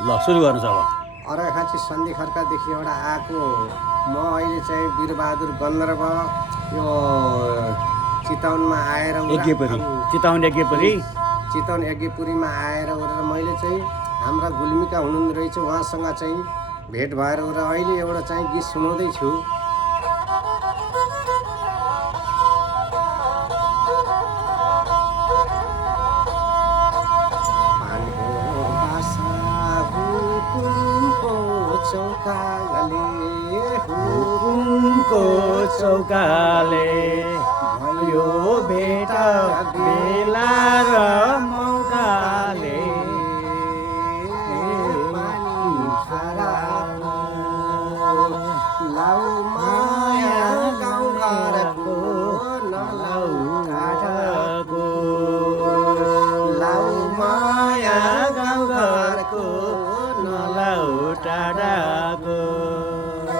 ल सुरु गर्नुहोस् अब। अर्घाखाँची सन्धि खर्कादेखि एउटा आएको म अहिले चाहिँ वीरबहादुर गन्धर्व यो चितवनमा आएर यज्ञपुरी, चितवन यज्ञपुरी। चितवन यज्ञपुरीमा आएर गरेर मैले चाहिँ हाम्रा गुल्मीका हुनुहुँदो रहेछ, उहाँसँग चाहिँ भेट भएर गरेर अहिले एउटा चाहिँ गीत सुनाउँदैछु। हुकुमको चौकाले भयो भेट बेला र मौकाले लाउ माया गाउँ घरको नलाउ काठको, लाउ माया गाउँ घरको नलाउ टाढाको।